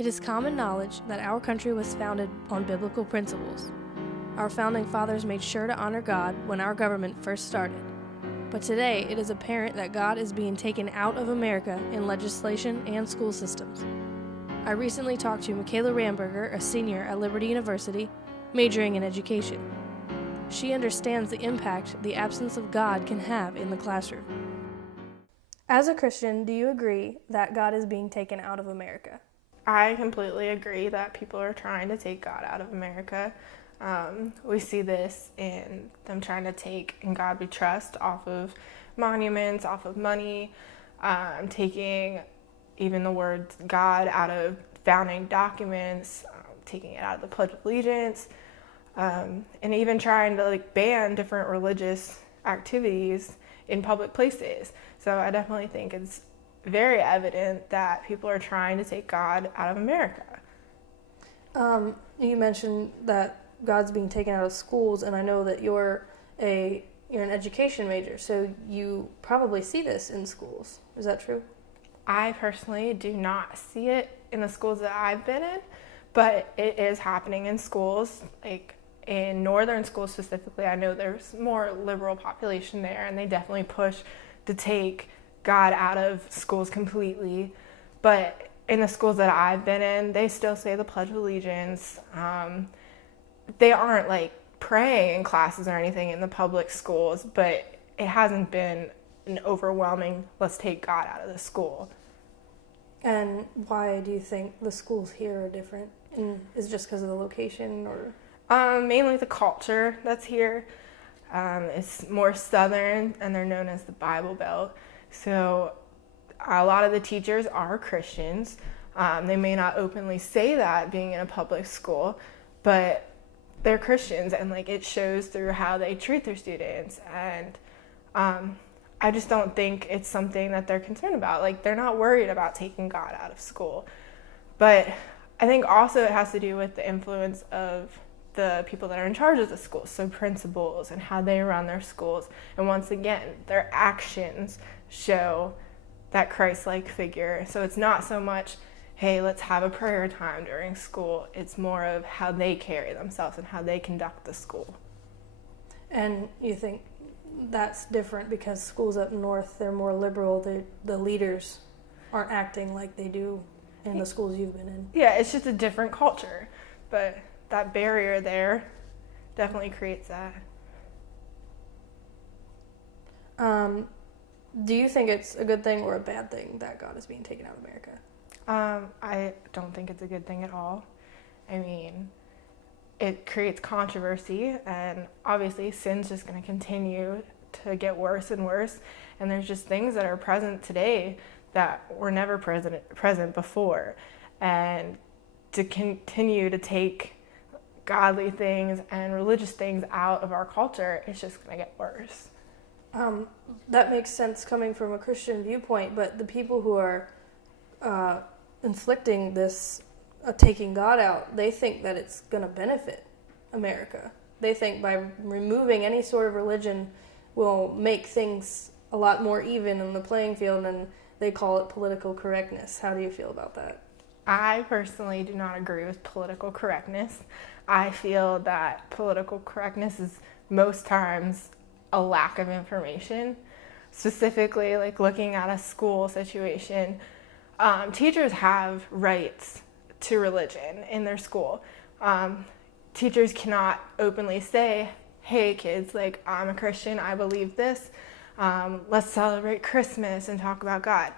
It is common knowledge that our country was founded on biblical principles. Our founding fathers made sure to honor God when our government first started. But today, it is apparent that God is being taken out of America in legislation and school systems. I recently talked to Michaela Ramberger, a senior at Liberty University, majoring in education. She understands the impact the absence of God can have in the classroom. As a Christian, do you agree that God is being taken out of America? I completely agree that people are trying to take God out of America. We see this in them trying to take "In God We Trust" off of monuments, off of money, taking even the word God out of founding documents, taking it out of the Pledge of Allegiance, and even trying to ban different religious activities in public places. So I definitely think it's very evident that people are trying to take God out of America. You mentioned that God's being taken out of schools, and I know that you're an education major, so you probably see this in schools. Is that true? I personally do not see it in the schools that I've been in, but it is happening in schools. Like in northern schools specifically, I know there's more liberal population there, and they definitely push to take God out of schools completely. But in the schools that I've been in, they still say the Pledge of Allegiance. They aren't praying in classes or anything in the public schools, but it hasn't been an overwhelming, let's take God out of the school. And why do you think the schools here are different? And is it just because of the location, or? Mainly the culture that's here. It's more southern, and they're known as the Bible Belt. So a lot of the teachers are Christians. They may not openly say that being in a public school, but they're Christians, and it shows through how they treat their students. And I just don't think it's something that they're concerned about. They're not worried about taking God out of school. But I think also it has to do with the influence of the people that are in charge of the schools, so principals and how they run their schools. And once again, their actions show that Christ-like figure. So it's not so much, hey, let's have a prayer time during school. It's more of how they carry themselves and how they conduct the school. And you think that's different because schools up north, they're more liberal. The leaders aren't acting like they do in the schools you've been in. Yeah, it's just a different culture. But that barrier there definitely creates that. Do you think it's a good thing or a bad thing that God is being taken out of America? I don't think it's a good thing at all. I mean, it creates controversy, and obviously sin's just going to continue to get worse and worse. And there's just things that are present today that were never present before. And to continue to take godly things and religious things out of our culture, it's just going to get worse. That makes sense coming from a Christian viewpoint, but the people who are inflicting this, taking God out, they think that it's going to benefit America. They think by removing any sort of religion will make things a lot more even in the playing field, and they call it political correctness. How do you feel about that? I personally do not agree with political correctness. I feel that political correctness is most times a lack of information. Specifically, looking at a school situation, teachers have rights to religion in their school. Teachers cannot openly say, hey kids, I'm a Christian, I believe this, let's celebrate Christmas and talk about God.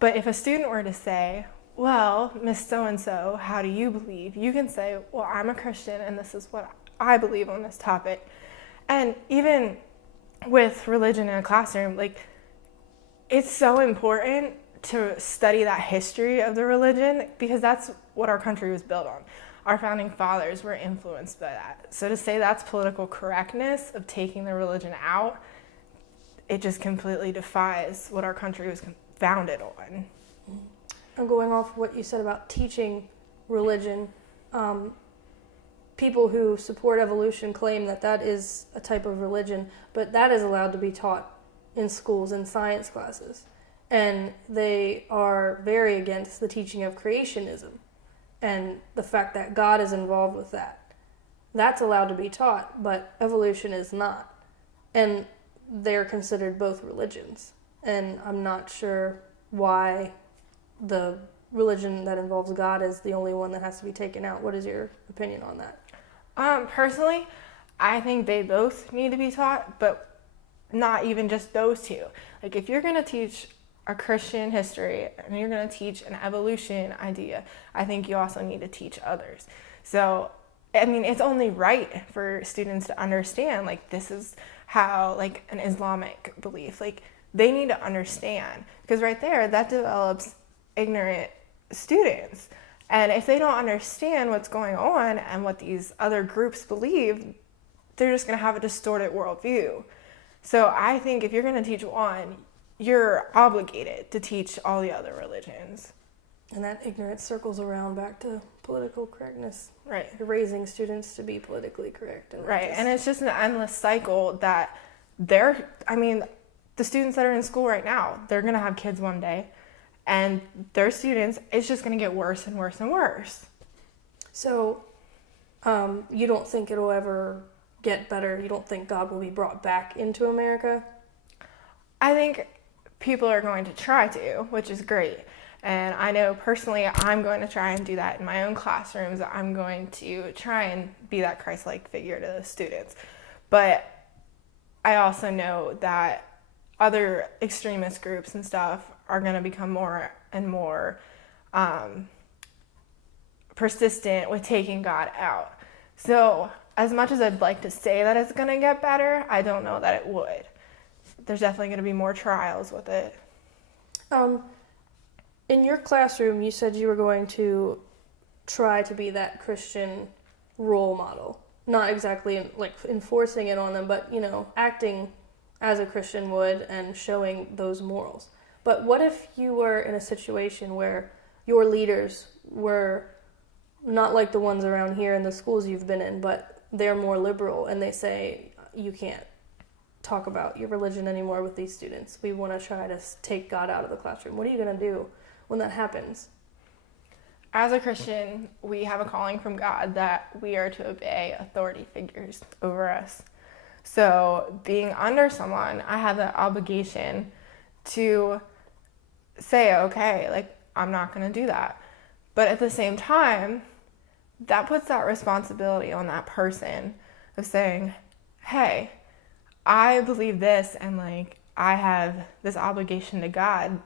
But if a student were to say, well, Miss So-and-so, how do you believe? You can say, well, I'm a Christian and this is what I believe on this topic. And even with religion in a classroom, it's so important to study that history of the religion, because that's what our country was built on. Our founding fathers were influenced by that. So to say that's political correctness of taking the religion out, it just completely defies what our country was founded on. I'm going off what you said about teaching religion. People who support evolution claim that that is a type of religion, but that is allowed to be taught in schools in science classes. And they are very against the teaching of creationism. and the fact that God is involved with that. That's allowed to be taught, but evolution is not. And they're considered both religions. And I'm not sure why the religion that involves God is the only one that has to be taken out. What is your opinion on that? Personally, I think they both need to be taught, but not even just those two. Like, if you're going to teach a Christian history and you're going to teach an evolution idea, I think you also need to teach others. So, I mean, it's only right for students to understand, like, this is how, like, an Islamic belief, like, they need to understand, because right there, that develops ignorant students. And if they don't understand what's going on and what these other groups believe, they're just going to have a distorted worldview. So I think if you're going to teach one, you're obligated to teach all the other religions. And that ignorance circles around back to political correctness. Right. You're raising students to be politically correct. Right. And it's just an endless cycle that the students that are in school right now, they're going to have kids one day. And their students, it's just going to get worse and worse and worse. So, you don't think it'll ever get better? You don't think God will be brought back into America? I think people are going to try to, which is great. And I know personally I'm going to try and do that in my own classrooms. I'm going to try and be that Christ-like figure to the students. But I also know that other extremist groups and stuff are going to become more and more persistent with taking God out. So as much as I'd like to say that it's going to get better, I don't know that it would. There's definitely going to be more trials with it. In your classroom, you said you were going to try to be that Christian role model. Not exactly like enforcing it on them, but, acting as a Christian would and showing those morals. But what if you were in a situation where your leaders were not like the ones around here in the schools you've been in, but they're more liberal and they say, you can't talk about your religion anymore with these students. We want to try to take God out of the classroom. What are you going to do when that happens? As a Christian, we have a calling from God that we are to obey authority figures over us. So being under someone, I have the obligation to say, okay, like, I'm not going to do that. But at the same time, that puts that responsibility on that person of saying, hey, I believe this and, like, I have this obligation to God.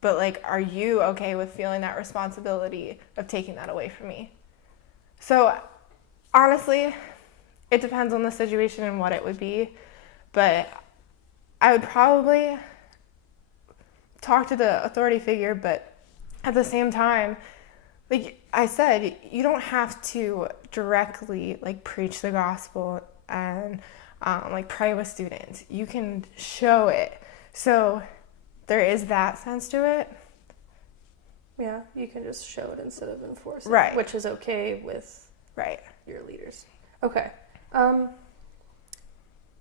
But, like, are you okay with feeling that responsibility of taking that away from me? So, honestly, it depends on the situation and what it would be. But I would probably talk to the authority figure, but at the same time, like I said, you don't have to directly, like, preach the gospel and, like, pray with students. You can show it. So there is that sense to it. Yeah, you can just show it instead of enforce it, right? Which is okay with your leaders. Okay.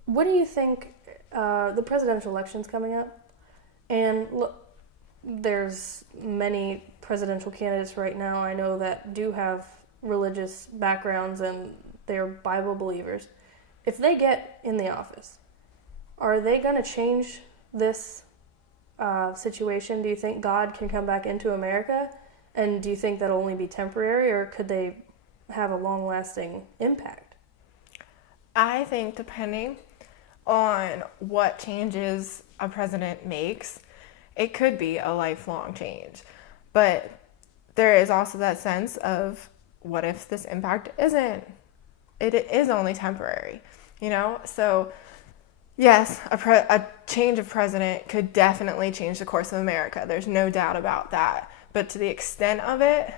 What do you think? The presidential election's coming up, and look, there's many presidential candidates right now I know that do have religious backgrounds and they're Bible believers. If they get in the office, are they going to change this situation? Do you think God can come back into America? And do you think that'll only be temporary, or could they have a long-lasting impact? I think depending on what changes a president makes, it could be a lifelong change. But there is also that sense of, what if this impact it is only temporary, So yes, a change of president could definitely change the course of America. There's no doubt about that. But to the extent of it,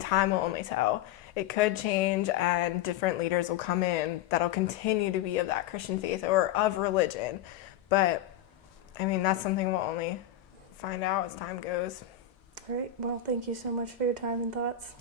time will only tell. It could change and different leaders will come in that'll continue to be of that Christian faith or of religion. But, that's something we'll only find out as time goes. All right. Well, thank you so much for your time and thoughts.